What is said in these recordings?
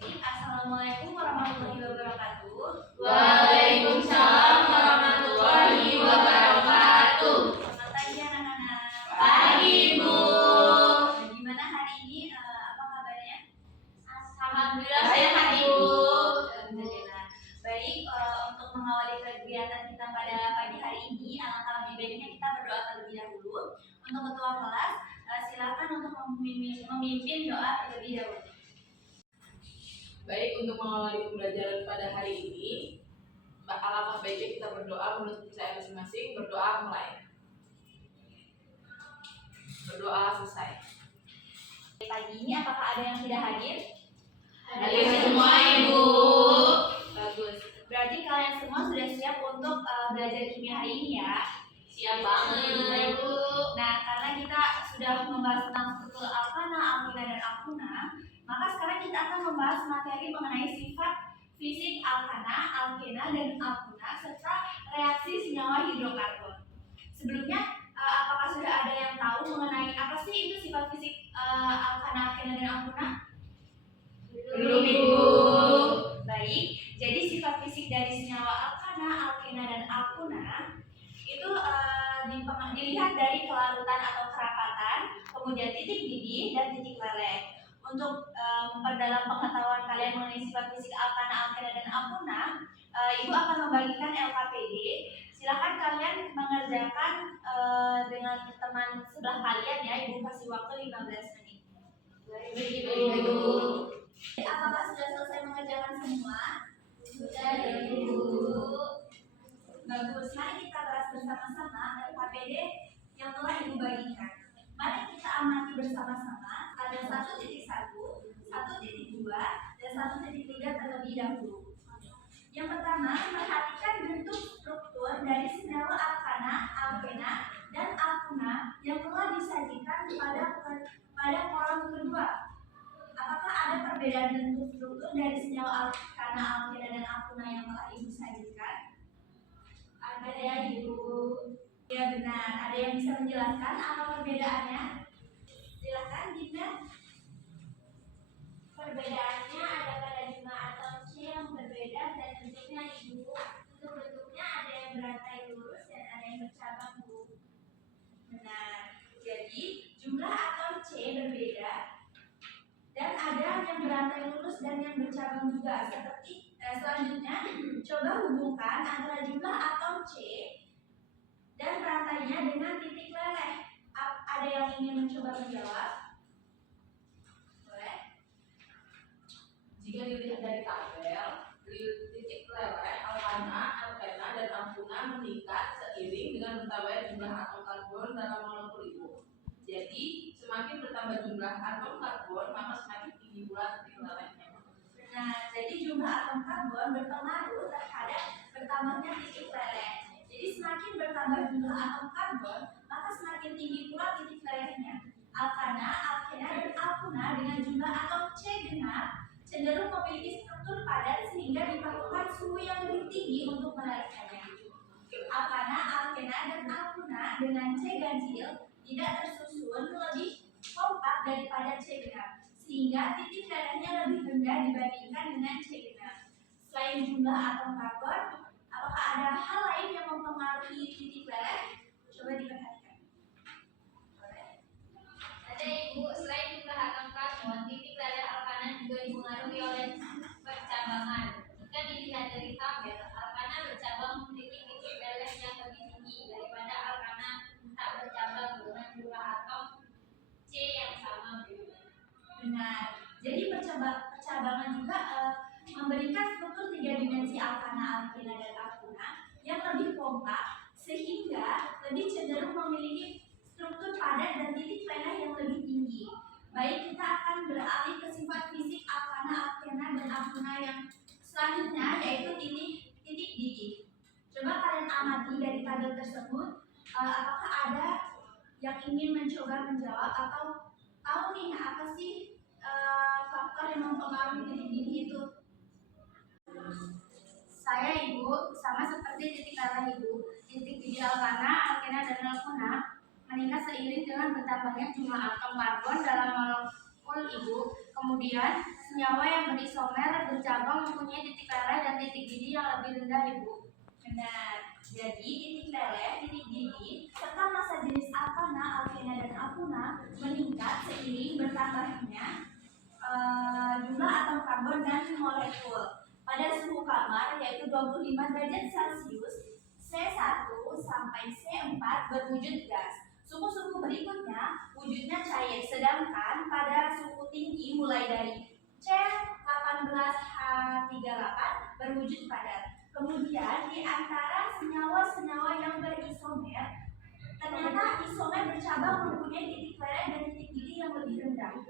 Assalamualaikum warahmatullahi wabarakatuh. Waalaikumsalam warahmatullahi wabarakatuh. Selamat pagi anak-anak. Pagi, Bu. Gimana hari ini? Apa kabarnya? Alhamdulillah sehat, Ibu. Alhamdulillah. Baik, untuk mengawali kegiatan kita pada pagi hari ini, alangkah lebih baiknya kita berdoa terlebih dahulu. Untuk ketua kelas, silakan untuk memimpin doa terlebih dahulu. Baik, untuk mengawali pembelajaran pada hari ini, alangkah baiknya kita berdoa menurut kepercayaan masing-masing. Berdoa mulai. Berdoa selesai. Pagi ini apakah ada yang tidak hadir? Hadir semua, Ibu. Bagus. Berarti kalian semua sudah siap untuk belajar kimia hari ini ya? Siap banget, Ibu. Nah, karena kita sudah membahas tentang struktur alkana, alkina, dan alkuna, maka sekarang kita akan membahas materi mengenai sifat fisik alkana, alkena, dan alkuna serta reaksi senyawa hidrokarbon. Sebelumnya, apakah sudah ada yang tahu mengenai apa sih itu sifat fisik alkana, alkena, dan alkuna? Belum, Ibu. Baik, jadi sifat fisik dari senyawa alkana, alkena, dan alkuna itu dilihat dari kelarutan atau kerapatan, kemudian titik didih dan titik leleh. Untuk memperdalam pengetahuan kalian mengenai sifat fisik alkana, alkena, dan alkuna, Ibu akan membagikan LKPD. Silakan kalian mengerjakan dengan teman sebelah kalian ya. Ibu kasih waktu 15 menit. Baik, Ibu. Apakah sudah selesai mengerjakan semua? Sudah, Ibu. Bagus. Mari kita bahas bersama-sama LKPD yang telah Ibu bagikan. Mari kita amati bersama-sama. Ada 1.1, 1.2, dan 1.3 terlebih dahulu. Yang pertama, perhatikan bentuk struktur dari senyawa alkana, alkena, dan alkuna yang telah disajikan pada kolom kedua. Apakah ada perbedaan bentuk struktur dari senyawa alkana, alkena, dan alkuna yang telah Ibu sajikan? Ada ya, Ibu? Ya benar. Ada yang bisa menjelaskan apa perbedaannya? Silakan, Dinda. Perbedaannya ada pada jumlah atom C yang berbeda dan bentuknya, Ibu. Untuk bentuknya ada yang berantai lurus dan ada yang bercabang, Bu. Benar. Jadi jumlah atom C berbeda dan ada yang berantai lurus dan yang bercabang juga. Seperti selanjutnya, coba hubungkan antara jumlah atom C dan rantainya dengan titik leleh. Ada yang ingin mencoba menjawab? Boleh? Jika dilihat dari tabel, titik leleh, alkana, alkena, dan alkuna meningkat seiring dengan bertambahnya jumlah atom karbon dalam molekul itu. Jadi, semakin bertambah jumlah atom karbon, maka semakin tinggi pula titik lelehnya. Nah, jadi jumlah atom karbon berpengaruh terhadap bertambahnya titik leleh. Jadi semakin bertambah jumlah atom karbon, maka semakin tinggi pula titik lelehnya. Alkana, alkena, dan alkuna dengan jumlah atom C genap cenderung memiliki struktur padat sehingga diperlukan suhu yang lebih tinggi untuk melelehkannya. Alkana, alkena, dan alkuna dengan C ganjil tidak tersusun lebih kompak daripada C genap, sehingga titik lelehnya lebih rendah dibandingkan dengan C genap. Selain jumlah atom karbon, apakah ada hal lain yang mempengaruhi titik leleh? Coba diperhatikan. Ada, Ibu. Selain jumlah atom karbon, titik leleh alkana juga dipengaruhi oleh percabangan. Jika dilihat dari tabel, alkana bercabang memiliki titik leleh yang lebih tinggi daripada alkana tak bercabang dengan jumlah atom C yang sama. Benar. Jadi percabangan juga memberikan struktur 3 dimensi alkana, alkena, dan alkuna yang lebih kompak sehingga lebih cenderung memiliki struktur padat dan titik leleh yang lebih tinggi. Baik, kita akan beralih ke sifat fisik alkana, alkena, dan alkuna yang selanjutnya, yaitu titik didih. Coba kalian amati dari tabel tersebut, apakah ada yang ingin mencoba menjawab atau tahu nih apa sih faktor yang mempengaruhi titik didih itu? Saya, Ibu, sama seperti titik leleh, Ibu. Titik didih alkana, alkena, dan alkuna meningkat seiring dengan bertambahnya jumlah atom karbon dalam molekul, Ibu. Kemudian senyawa yang berisomer bercabang mempunyai titik leleh dan titik didih yang lebih rendah, Ibu. Benar. Jadi titik leleh, titik didih, serta massa jenis alkana, alkena, dan alkuna meningkat seiring bertambahnya jumlah atom karbon dan molekul. Pada suhu kamar yaitu 25 derajat Celcius, C1 sampai C4 berwujud gas. Suhu-suhu berikutnya wujudnya cair, sedangkan pada suhu tinggi mulai dari C18H38 berwujud padat. Kemudian di antara senyawa-senyawa yang berisomer, ternyata isomer bercabang mempunyai titik leleh dan titik didih yang lebih rendah.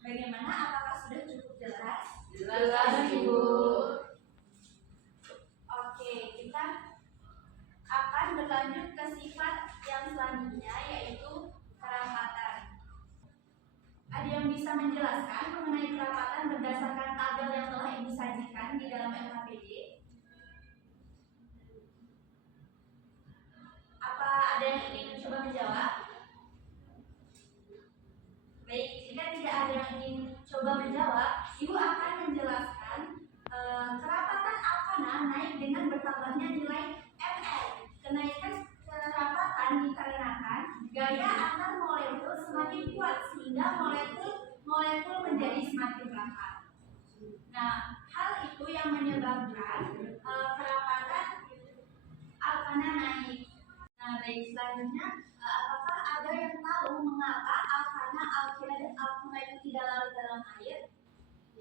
Bagaimana? Apakah sudah cukup jelas? Jelas, Ibu. Oke, kita akan berlanjut ke sifat yang selanjutnya, yaitu kerapatan. Ada yang bisa menjelaskan mengenai kerapatan berdasarkan tabel yang telah Ibu sajikan di dalam LKPD? Apa ada yang ingin mencoba menjawab? Baik, jika tidak ada yang ingin coba menjawab, Ibu akan menjelaskan kerapatan alkana naik dengan bertambahnya nilai Ml. Kenaikan kerapatan dikarenakan gaya antar molekul semakin kuat sehingga molekul menjadi semakin rapat. Nah, hal itu yang menyebabkan kerapatan alkana naik. Nah, baik, selanjutnya apakah ada yang tahu mengapa alkana, alkena, dan alkuna itu tidak larut dalam air?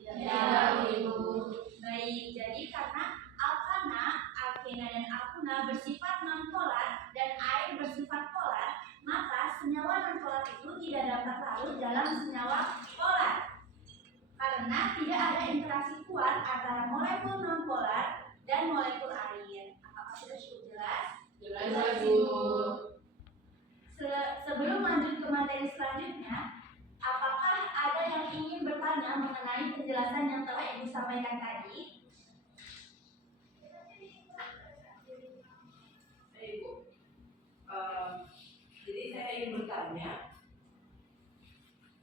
Ya, Ibu. Baik, jadi karena alkana, alkena, dan alkuna bersifat nonpolar dan air bersifat polar, maka senyawa nonpolar itu tidak dapat larut dalam senyawa polar. Karena tidak ada interaksi kuat antara molekul nonpolar dan molekul air. Apakah sudah cukup jelas? Jelas, Ibu. Sebelum lanjut ke materi selanjutnya, apakah ada yang ingin bertanya mengenai penjelasan yang telah Ibu sampaikan tadi? Ibu. Jadi saya ingin bertanya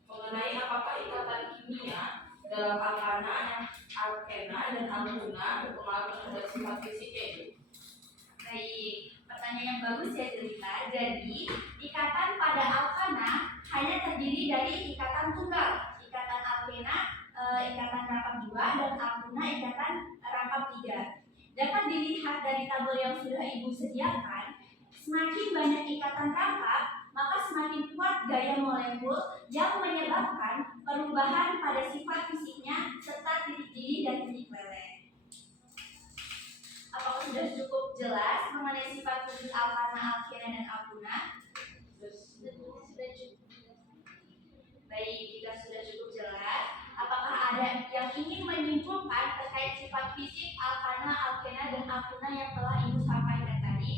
mengenai apakah ikatan kimia dalam alkana, alkena, dan alkuna berpengaruh terhadap sifat fisiknya, Ibu? Baik, pertanyaan yang bagus ya Jelita. Jadi, ikatan pada alkana hanya terdiri dari ikatan tunggal, ikatan alkena, ikatan rangkap 2, dan alkuna ikatan rangkap 3. Dapat dilihat dari tabel yang sudah Ibu sediakan, semakin banyak ikatan rangkap, maka semakin kuat gaya molekul yang menyebabkan perubahan pada sifat fisiknya serta titik didih dan titik leleh. Apakah sudah cukup jelas mengenai sifat khusus alkana, alkena, dan alkuna? Baik, jika sudah cukup jelas, apakah ada yang ingin menyimpulkan terkait sifat fisik alkana, alkena, dan alkuna yang telah Ibu sampaikan tadi?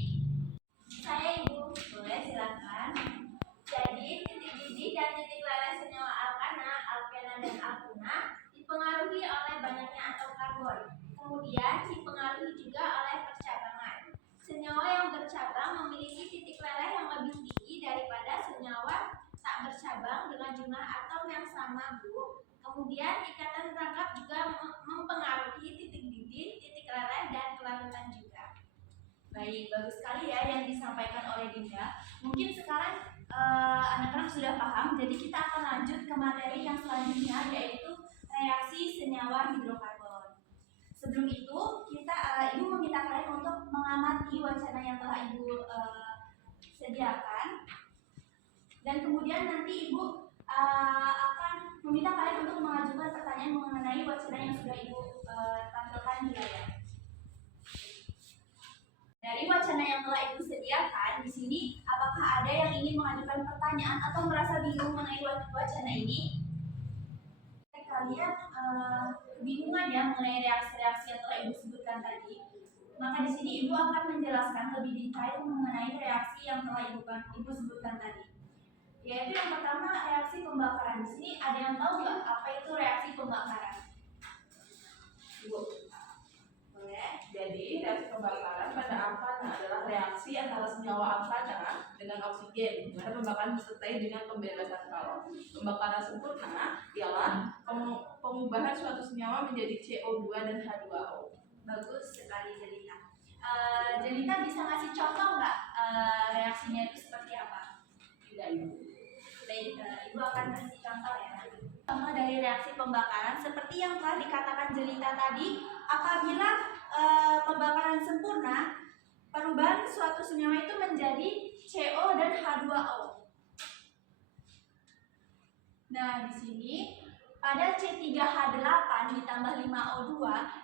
Saya Ibu, boleh silakan. Jadi titik didih dan titik leleh senyawa alkana, alkena, dan alkuna dipengaruhi oleh banyaknya atom karbon. Kemudian dipengaruhi juga oleh percabangan. Senyawa yang bercabang memiliki titik leleh yang lebih tinggi daripada senyawa tak bercabang dengan jumlah atom yang sama, Bu. Kemudian ikatan rangkap juga mempengaruhi titik didih, titik leleh, dan kelarutan juga. Baik, bagus sekali ya yang disampaikan oleh Dinda. Mungkin sekarang anak-anak sudah paham, jadi kita akan lanjut ke materi yang selanjutnya, yaitu reaksi senyawa hidrokarbon. Sebelum itu, Ibu meminta kalian untuk mengamati wacana yang telah Ibu sediakan, dan kemudian nanti Ibu akan meminta kalian untuk mengajukan pertanyaan mengenai wacana yang sudah Ibu tampilkan di layar. Dari wacana yang telah Ibu sediakan di sini, apakah ada yang ingin mengajukan pertanyaan atau merasa bingung mengenai wacana ini? Kalian kebingungan ya mengenai reaksi-reaksi yang telah Ibu sebutkan tadi. Maka di sini Ibu akan menjelaskan lebih detail mengenai reaksi yang telah Ibu sebutkan tadi. Yaitu yang pertama, reaksi pembakaran. Di sini ada yang tahu nggak apa itu reaksi pembakaran? Ibu. Boleh. Jadi reaksi pembakaran pada alkana adalah reaksi antara senyawa alkana dengan oksigen, di mana pembakaran disertai dengan pembebasan kalor. Pembakaran sempurna ialah pengubahan suatu senyawa menjadi CO2 dan H2O. Bagus sekali Jelita. Jelita bisa ngasih contoh nggak reaksinya itu seperti apa? Tidak Ibu. Baik, Ibu akan kasih contoh ya. Contoh dari reaksi pembakaran seperti yang telah dikatakan Jelita tadi, apabila pembakaran sempurna, perubahan suatu senyawa itu menjadi CO dan H2O. Nah, di sini pada C3H8 ditambah 5O2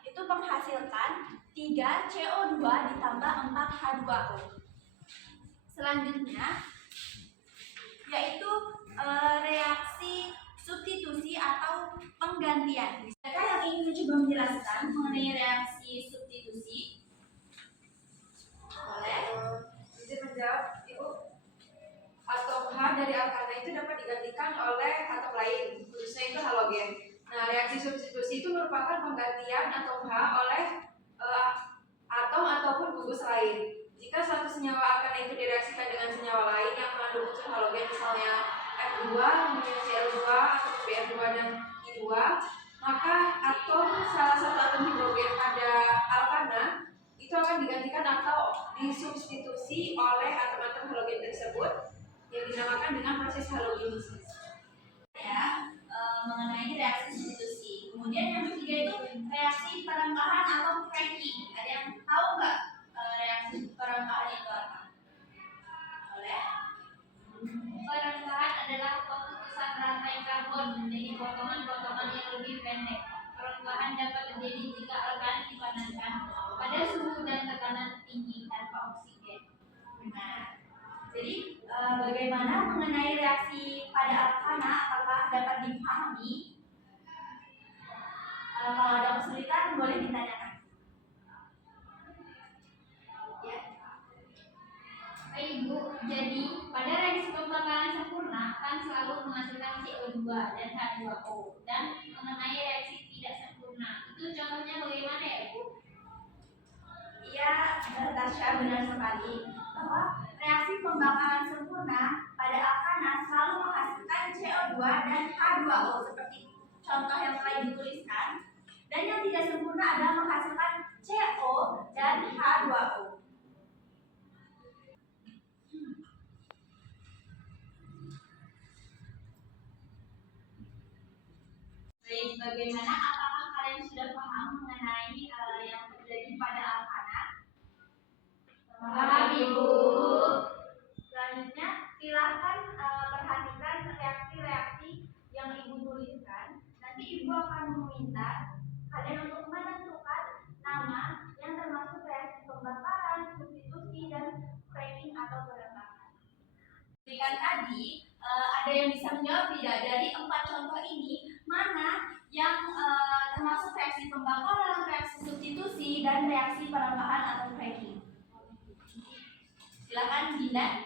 itu menghasilkan 3 CO2 ditambah 4 H2O. Selanjutnya yaitu reaksi substitusi atau penggantian. Bisakah yang ingin mencoba menjelaskan mengenai reaksi substitusi? Boleh? Izin menjawab, Ibu. Atom H dari alkana itu dapat digantikan oleh atom lain, khususnya itu halogen. Nah, reaksi substitusi itu merupakan penggantian atom H oleh atom ataupun gugus lain. Jika suatu senyawa alkana itu direaksikan dengan senyawa lain yang mengandung unsur halogen, misalnya F2, kemudian Cl2, atau Br2 dan I2, maka salah satu atom hidrogen pada alkana itu akan digantikan atau disubstitusi oleh atom-atom halogen tersebut yang dinamakan dengan proses halogenesis. Ya, mengenai reaksi substitusi. Kemudian yang ketiga itu reaksi perengkahan atau cracking. Ada yang tahu nggak reaksi perengkahan itu apa? Boleh? Perengkahan adalah pemutusan rantai karbon menjadi potongan-potongan yang lebih pendek. Perengkahan dapat terjadi jika alkana dipanaskan pada suhu dan tekanan tinggi tanpa oksigen. Nah, jadi bagaimana mengenai reaksi pada alkana? Apakah dapat dipahami? Kalau ada kesulitan boleh ditanyakan. Ya. Baik Ibu, jadi pada reaksi pembakaran sempurna akan selalu menghasilkan CO2 dan H2O. Dan mengenai reaksi tidak sempurna, itu contohnya bagaimana ya Ibu? Iya, Tasya, benar sekali bahwa reaksi pembakaran sempurna pada alkana selalu menghasilkan CO2 dan H2O seperti contoh yang telah dituliskan, dan yang tidak sempurna adalah menghasilkan CO dan H2O. Baik, bagaimana? Apakah kalian sudah paham mengenai yang terjadi pada alkana? Paham Ibu. Selanjutnya, silahkan perhatikan reaksi-reaksi yang Ibu tuliskan. Nanti Ibu akan meminta kalian untuk menentukan nama yang termasuk reaksi pembakaran, substitusi, dan cracking atau perengkahan. Berikan tadi, ada yang bisa menjawab tidak dari 4 contoh ini, mana yang termasuk reaksi pembakaran, reaksi substitusi, dan reaksi perengkahan atau cracking? Silakan Dinda.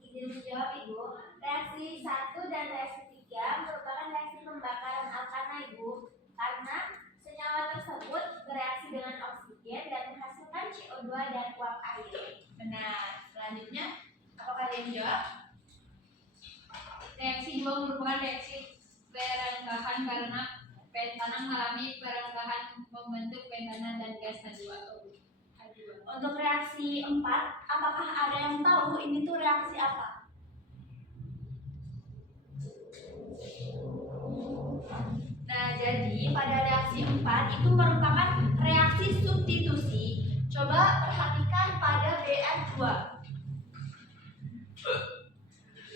Izin menjawab Ibu. Reaksi 1 dan reaksi 3 merupakan reaksi pembakaran alkana Ibu, karena senyawa tersebut bereaksi dengan oksigen dan menghasilkan CO2 dan uap air. Benar. Selanjutnya, apakah ada yang menjawab? Reaksi 2 merupakan reaksi perengkahan karena pentana mengalami perengkahan membentuk pentana dan gas H2O. Untuk reaksi 4, apakah ada yang tahu ini tuh reaksi apa? Nah, jadi pada reaksi 4 itu merupakan reaksi substitusi. Coba perhatikan pada BR2.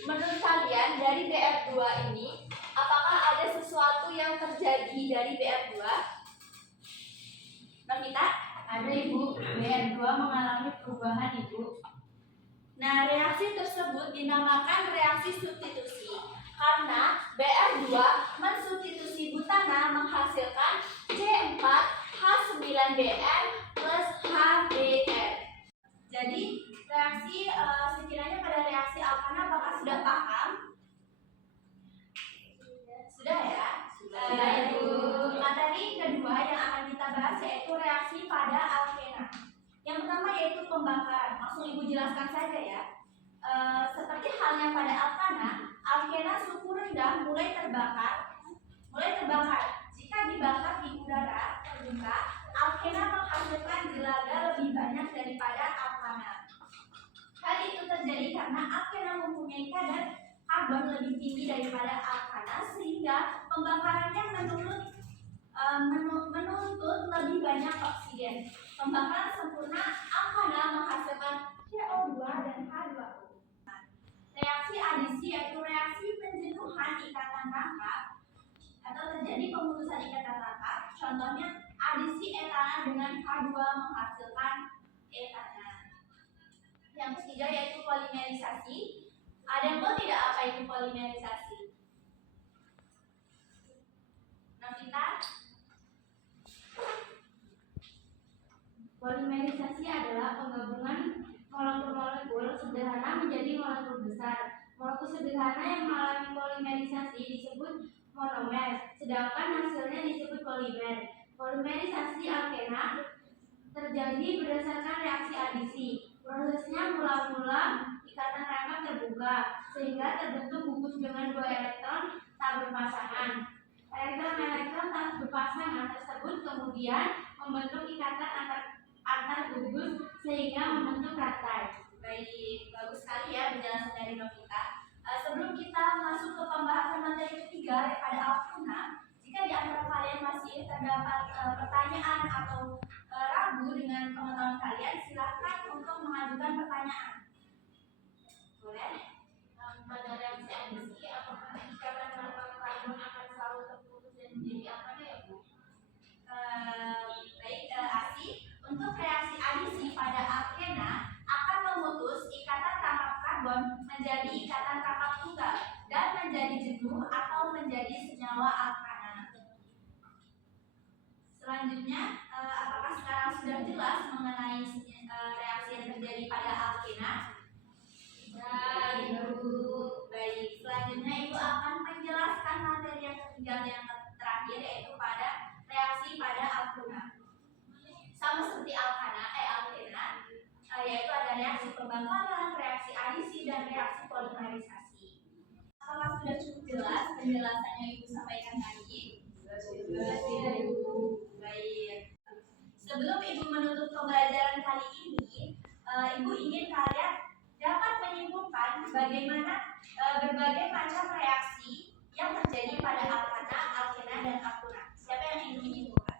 Menurut kalian dari BR2 ini, apakah ada sesuatu yang terjadi dari BR2? Novita? Ada Ibu, BR2 mengalami perubahan Ibu. Nah, reaksi tersebut dinamakan reaksi substitusi karena BR2 mensubstitusi butana menghasilkan C4H9Br plus HBr. Jadi, reaksi sekiranya pada reaksi alkana apakah sudah paham? Sudah ya? Ibu. Materi kedua yang akan kita bahas yaitu reaksi pada alkena. Yang pertama yaitu pembakaran. Langsung Ibu jelaskan saja ya. Seperti halnya pada alkana, alkena suhu rendah mulai terbakar. Jika dibakar di udara terbuka, alkena menghasilkan gelaga lebih banyak daripada alkana. Hal itu terjadi karena alkena mempunyai kadar karbon lebih tinggi daripada alkana, sehingga pembakarannya menuntut lebih banyak oksigen. Pembakaran sempurna alkana menghasilkan CO2 dan H2O. Reaksi adisi yaitu reaksi penjenuhan ikatan rangka atau terjadi pemutusan ikatan rangka. Contohnya adisi etana dengan H2 menghasilkan etana. Yang ketiga yaitu polimerisasi. Ada yang tahu tidak apa itu polimerisasi? Novita? Polimerisasi adalah penggabungan molekul-molekul sederhana menjadi molekul besar. Molekul sederhana yang mengalami polimerisasi disebut monomer, sedangkan hasilnya disebut polimer. Polimerisasi alkena terjadi berdasarkan reaksi adisi. Prosesnya mula-mula ikatan rangka terbuka, sehingga terbentuk gugus dengan 2 elektron tak berpasangan. Elektron-elektron tak berpasangan tersebut kemudian membentuk ikatan antar gugus sehingga membentuk rantai. Baik, bagus sekali ya penjelasan dari Novita. Sebelum kita masuk ke pembahasan materi ketiga pada alkena, jika di antara kalian masih terdapat pertanyaan atau ragu dengan pengetahuan kalian, silakan untuk mengajukan pertanyaan. Boleh? Pada reaksi adisi, apakah ikatan karbon akan selalu terputus dan menjadi apa ya, Bu? Baik, Asi, untuk reaksi adisi pada alkena akan memutus ikatan rangka karbon menjadi ikatan rangka tunggal dan menjadi jenuh atau menjadi senyawa alkana. Selanjutnya, apakah sekarang sudah jelas mengenai reaksi yang terjadi pada alkena? Baik, selanjutnya Ibu akan menjelaskan materi yang ketiga yang terakhir yaitu pada reaksi pada alkena. Sama seperti alkena, yaitu ada reaksi pembakaran, reaksi adisi, dan reaksi polimerisasi. Apakah sudah cukup jelas penjelasannya Ibu sampaikan tadi? Jelas ya Ibu. Baik. Sebelum Ibu menutup pembelajaran kali ini, Ibu ingin kalian dapat menyimpulkan bagaimana berbagai macam reaksi yang terjadi pada alkena, dan alkena. Siapa yang ingin menyimpulkan?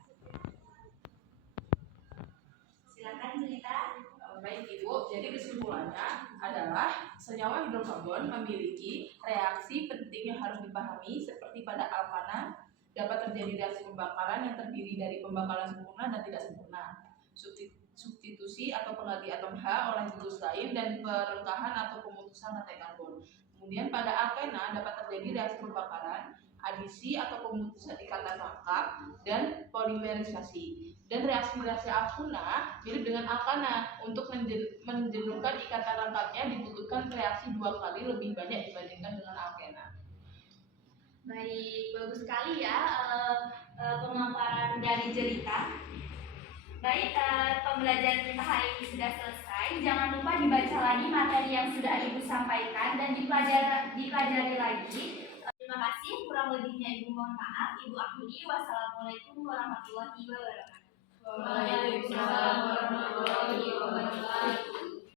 Silakan cerita. Baik Ibu, jadi kesimpulannya adalah senyawa hidrokarbon memiliki reaksi penting yang harus dipahami seperti pada alkana dapat terjadi reaksi pembakaran yang terdiri dari pembakaran sempurna dan tidak sempurna, substitusi atau pengganti atom H oleh gugus lain, dan perengkahan atau pemutusan rantai karbon. Kemudian pada alkena dapat terjadi reaksi pembakaran, adisi atau pemutusan ikatan rangka, dan polimerisasi. Dan reaksi-reaksi alkena mirip dengan alkana. Untuk menjenuhkan ikatan rangkanya dibutuhkan reaksi 2 kali lebih banyak dibandingkan dengan alkena. Baik, bagus sekali ya pemaparan dari Jelita. Baik, pembelajaran kita hari ini sudah selesai. Jangan lupa dibaca lagi materi yang sudah Ibu sampaikan dan dipelajari lagi. Terima kasih, kurang lebihnya Ibu mohon maaf. Ibu akhiri, wassalamualaikum warahmatullahi wabarakatuh. Waalaikumsalam